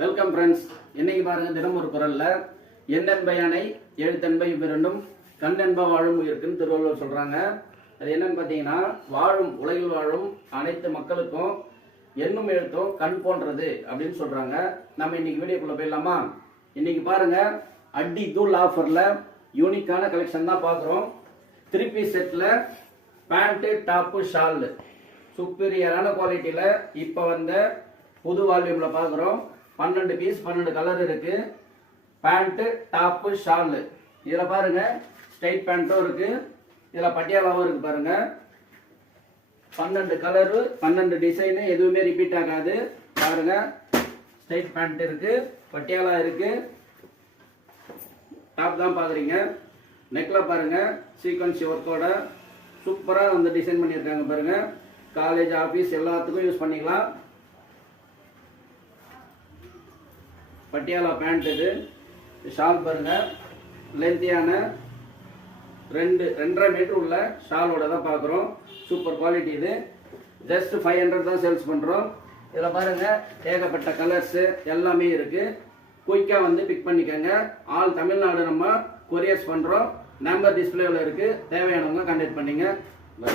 Welcome friends. இன்னைக்கு பாருங்க, தினம் ஒரு குரல்ல எண்ணென்ப யானை எழுத்தென்ப இவ்விரண்டும் கண்ணென்ப வாழும் உயிருக்குன்னு திருவள்ளுவர் சொல்றாங்க. அது என்னன்னு பார்த்தீங்கன்னா, வாழும் உலகில் வாழும் அனைத்து மக்களுக்கும் எண்ணும் எழுத்தும் கண் போன்றது அப்படின்னு சொல்றாங்க. நம்ம இன்னைக்கு வீடியோக்குள்ள போயிடலாமா? இன்னைக்கு பாருங்க, அடி தூள் ஆஃபர்ல யூனிக்கான கலெக்ஷன் தான் பார்க்குறோம். 3 பீஸ் செட்ல பேண்ட்டு டாப்பு ஷால் சுப்பீரியரான குவாலிட்டியில் இப்போ வந்த புது வால்யூம்ல பார்க்குறோம். 12 பீஸ் 12 கலர் இருக்கு. பேண்ட்டு டாப்பு ஷால் இதில் பாருங்க, ஸ்ட்ரைட் பேண்ட்டும் இருக்கு, இதில் பட்டியாலாவும் இருக்கு. பாருங்க, 12 கலரு 12 டிசைனு, எதுவுமே ரிப்பீட் ஆகாது. பாருங்க, ஸ்ட்ரைட் பேண்ட் இருக்கு, பட்டியாலா இருக்கு, டாப் தான் பாக்குறீங்க. நெக்ல பாருங்க, சீக்வன்ஸ் ஒர்க்கோட சூப்பரா வந்து டிசைன் பண்ணியிருக்காங்க. பாருங்க, காலேஜ் ஆபீஸ் எல்லாத்துக்கும் யூஸ் பண்ணிக்கலாம். பட்டியாலா பேண்ட் இது. ஷால் பாருங்க, லென்த்தியான 2.5 மீட்டர் உள்ள ஷாலோட தான் பார்க்குறோம். சூப்பர் குவாலிட்டி இது. ஜஸ்ட் 500 தான் சேல்ஸ் பண்ணுறோம். இதில் பாருங்க, ஏகப்பட்ட கலர்ஸு எல்லாமே இருக்கு. குயிக்காக வந்து பிக் பண்ணிக்கோங்க. ஆல் தமிழ்நாடு நம்ம கொரியர்ஸ் பண்ணுறோம். நம்பர் டிஸ்பிளேவில் இருக்கு, தேவையானவங்க கான்டாக்ட் பண்ணிங்க. பை.